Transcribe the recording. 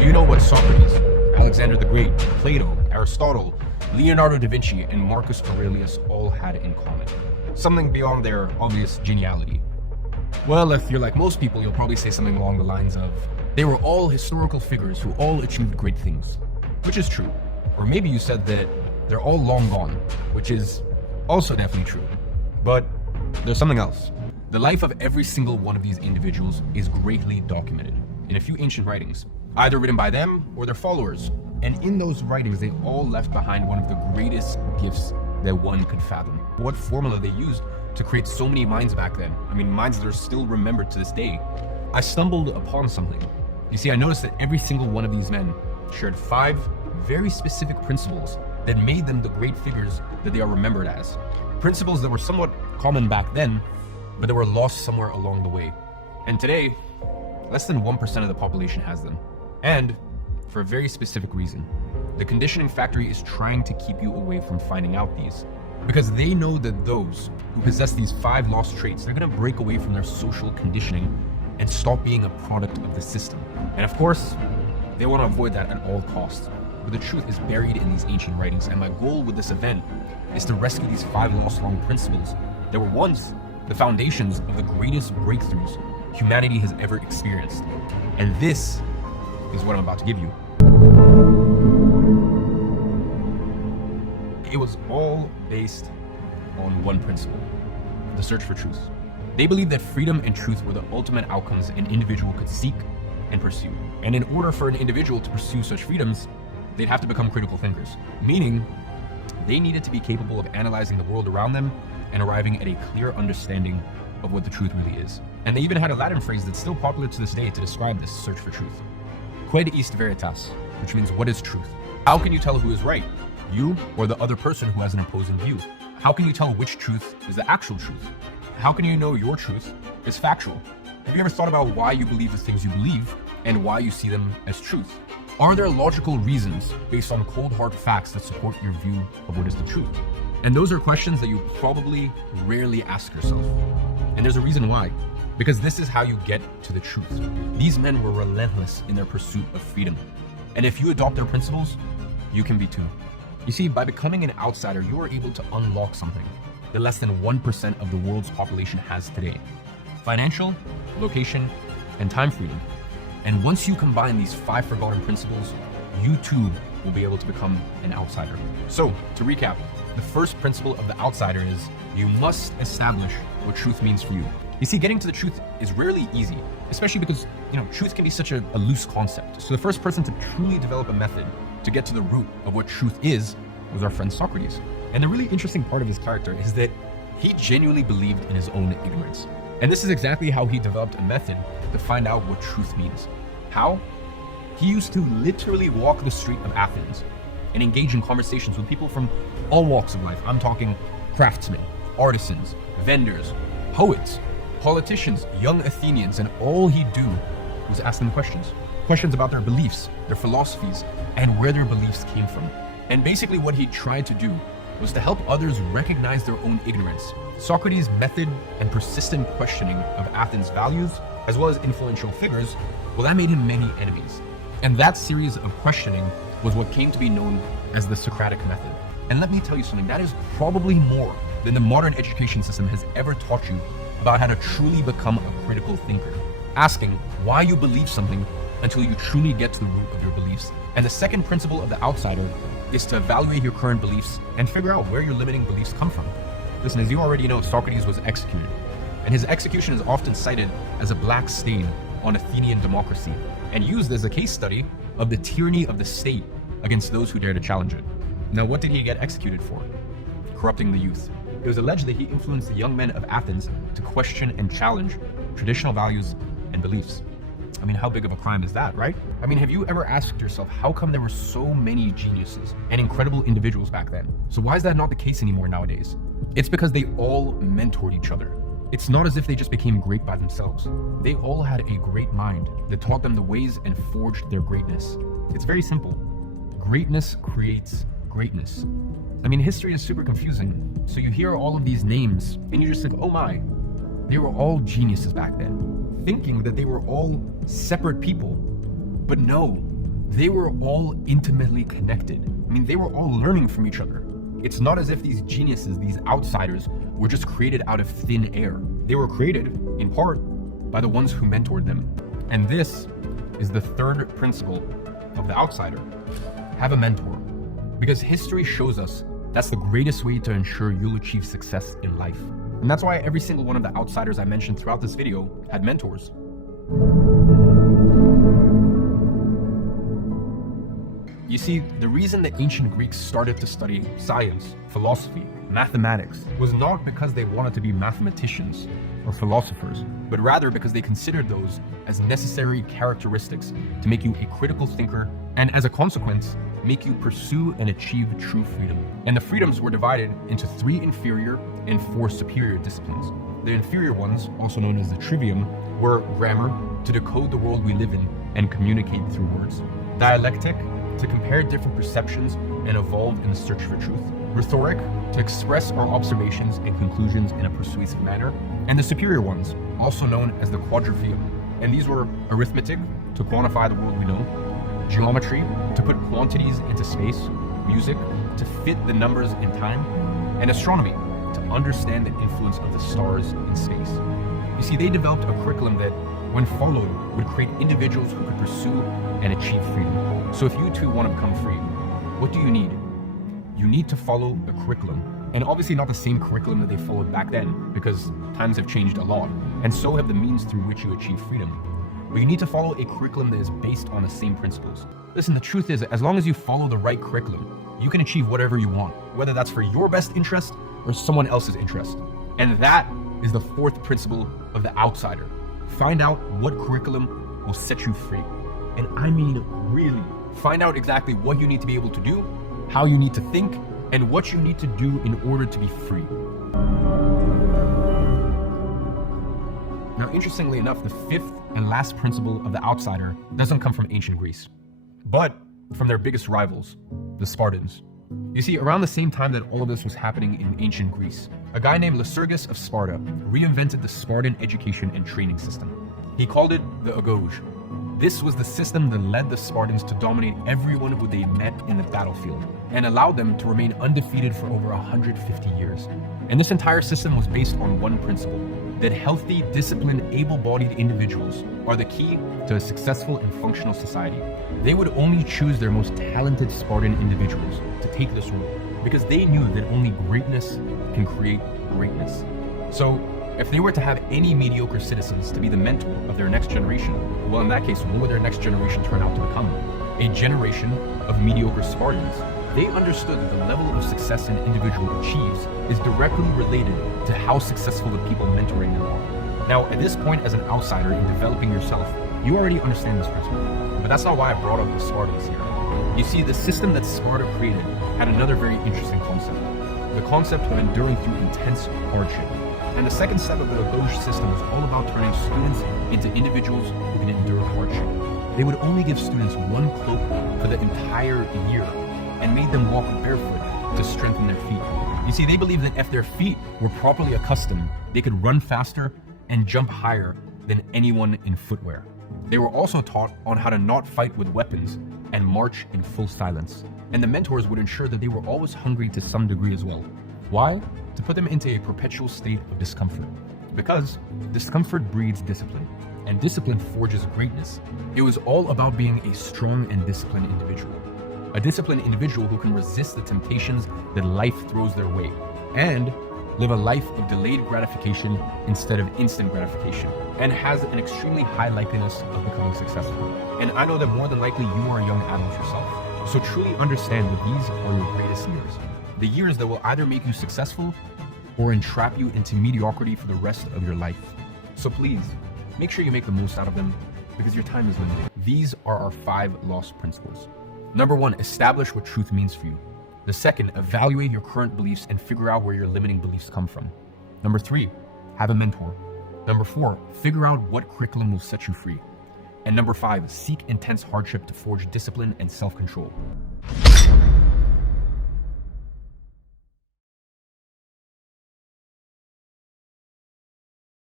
Do you know what Socrates, Alexander the Great, Plato, Aristotle, Leonardo da Vinci, and Marcus Aurelius all had in common? Something beyond their obvious geniality. Well, if you're like most people, you'll probably say something along the lines of, they were all historical figures who all achieved great things, which is true. Or maybe you said that they're all long gone, which is also definitely true. But there's something else. The life of every single one of these individuals is greatly documented in a few ancient writings, either written by them or their followers. And in those writings, they all left behind one of the greatest gifts that one could fathom. What formula they used to create so many minds back then. I mean, minds that are still remembered to this day. I stumbled upon something. You see, I noticed that every single one of these men shared 5 very specific principles that made them the great figures that they are remembered as. Principles that were somewhat common back then, but that were lost somewhere along the way. And today, less than 1% of the population has them. And for a very specific reason. The conditioning factory is trying to keep you away from finding out these, because they know that those who possess these 5 lost traits, they're going to break away from their social conditioning and stop being a product of the system. And of course, they want to avoid that at all costs. But the truth is buried in these ancient writings, and my goal with this event is to rescue these 5 lost long principles that were once the foundations of the greatest breakthroughs humanity has ever experienced. And this is what I'm about to give you. It was all based on one principle: the search for truth. They believed that freedom and truth were the ultimate outcomes an individual could seek and pursue. And in order for an individual to pursue such freedoms, they'd have to become critical thinkers, meaning they needed to be capable of analyzing the world around them and arriving at a clear understanding of what the truth really is. And they even had a Latin phrase that's still popular to this day to describe this search for truth: quid est veritas, which means what is truth? How can you tell who is right? You or the other person who has an opposing view? How can you tell which truth is the actual truth? How can you know your truth is factual? Have you ever thought about why you believe the things you believe and why you see them as truth? Are there logical reasons based on cold hard facts that support your view of what is the truth? And those are questions that you probably rarely ask yourself. And there's a reason why. Because this is how you get to the truth. These men were relentless in their pursuit of freedom. And if you adopt their principles, you can be too. You see, by becoming an outsider, you are able to unlock something that less than 1% of the world's population has today: financial, location, and time freedom. And once you combine these 5 forgotten principles, you too will be able to become an outsider. So, to recap, the first principle of the outsider is you must establish what truth means for you. You see, getting to the truth is rarely easy, especially because, truth can be such a loose concept. So the first person to truly develop a method to get to the root of what truth is was our friend Socrates. And the really interesting part of his character is that he genuinely believed in his own ignorance. And this is exactly how he developed a method to find out what truth means. How? He used to literally walk the street of Athens and engage in conversations with people from all walks of life. I'm talking craftsmen, artisans, vendors, poets, politicians, young Athenians, and all he'd do was ask them questions. Questions about their beliefs, their philosophies, and where their beliefs came from. And basically what he tried to do was to help others recognize their own ignorance. Socrates' method and persistent questioning of Athens' values, as well as influential figures, well, that made him many enemies. And that series of questioning was what came to be known as the Socratic method. And let me tell you something, that is probably more than the modern education system has ever taught you about how to truly become a critical thinker. Asking why you believe something until you truly get to the root of your beliefs. And the second principle of the outsider is to evaluate your current beliefs and figure out where your limiting beliefs come from. Listen, as you already know, Socrates was executed, and his execution is often cited as a black stain on Athenian democracy and used as a case study of the tyranny of the state against those who dare to challenge it. Now, what did he get executed for? Corrupting the youth. It was alleged that he influenced the young men of Athens to question and challenge traditional values and beliefs. I mean, how big of a crime is that, right? I mean, have you ever asked yourself, how come there were so many geniuses and incredible individuals back then? So why is that not the case anymore nowadays? It's because they all mentored each other. It's not as if they just became great by themselves. They all had a great mind that taught them the ways and forged their greatness. It's very simple. Greatness creates greatness. I mean, history is super confusing. So you hear all of these names and you just think, oh my, they were all geniuses back then, thinking that they were all separate people. But no, they were all intimately connected. I mean, they were all learning from each other. It's not as if these geniuses, these outsiders, were just created out of thin air. They were created, in part, by the ones who mentored them. And this is the third principle of the outsider. Have a mentor. Because history shows us that's the greatest way to ensure you'll achieve success in life. And that's why every single one of the outsiders I mentioned throughout this video had mentors. You see, the reason the ancient Greeks started to study science, philosophy, mathematics was not because they wanted to be mathematicians or philosophers, but rather because they considered those as necessary characteristics to make you a critical thinker and, as a consequence, make you pursue and achieve true freedom. And the freedoms were divided into 3 inferior and 4 superior disciplines. The inferior ones, also known as the trivium, were grammar, to decode the world we live in and communicate through words; dialectic, to compare different perceptions and evolve in the search for truth; rhetoric, to express our observations and conclusions in a persuasive manner; and the superior ones, also known as the quadrivium. And these were arithmetic, to quantify the world we know; geometry, to put quantities into space; music, to fit the numbers in time; and astronomy, to understand the influence of the stars in space. You see, they developed a curriculum that, when followed, would create individuals who could pursue and achieve freedom. So if you too want to become free, what do you need? You need to follow a curriculum. And obviously not the same curriculum that they followed back then, because times have changed a lot, and so have the means through which you achieve freedom. But you need to follow a curriculum that is based on the same principles. Listen, the truth is, as long as you follow the right curriculum, you can achieve whatever you want, whether that's for your best interest or someone else's interest. And that is the 4th principle of the outsider. Find out what curriculum will set you free. And I mean really. Find out exactly what you need to be able to do, how you need to think, and what you need to do in order to be free. Now, interestingly enough, the 5th and last principle of the outsider doesn't come from ancient Greece, but from their biggest rivals, the Spartans. You see, around the same time that all of this was happening in ancient Greece, a guy named Lycurgus of Sparta reinvented the Spartan education and training system. He called it the agoge. This was the system that led the Spartans to dominate everyone who they met in the battlefield and allowed them to remain undefeated for over 150 years. And this entire system was based on one principle: that healthy, disciplined, able-bodied individuals are the key to a successful and functional society. They would only choose their most talented Spartan individuals to take this role because they knew that only greatness can create greatness. So, if they were to have any mediocre citizens to be the mentor of their next generation, well, in that case, what would their next generation turn out to become? A generation of mediocre Spartans. They understood that the level of success an individual achieves is directly related to how successful the people mentoring them are. Now, at this point, as an outsider in developing yourself, you already understand this principle, but that's not why I brought up the Spartans here. You see, the system that Sparta created had another very interesting concept: the concept of enduring through intense hardship. And the second step of the agoge system was all about turning students into individuals who can endure hardship. They would only give students one cloak for the entire year and made them walk barefoot to strengthen their feet. You see, they believed that if their feet were properly accustomed, they could run faster and jump higher than anyone in footwear. They were also taught on how to not fight with weapons and march in full silence. And the mentors would ensure that they were always hungry to some degree as well. Why? To put them into a perpetual state of discomfort. Because discomfort breeds discipline, and discipline forges greatness. It was all about being a strong and disciplined individual. A disciplined individual who can resist the temptations that life throws their way, and live a life of delayed gratification instead of instant gratification, and has an extremely high likeliness of becoming successful. And I know that more than likely you are a young adult yourself. So truly understand that these are your greatest years. The years that will either make you successful or entrap you into mediocrity for the rest of your life. So please, make sure you make the most out of them, because your time is limited. These are our 5 lost principles. Number 1, establish what truth means for you. The second, evaluate your current beliefs and figure out where your limiting beliefs come from. Number 3, have a mentor. Number 4, figure out what curriculum will set you free. And number 5, seek intense hardship to forge discipline and self-control.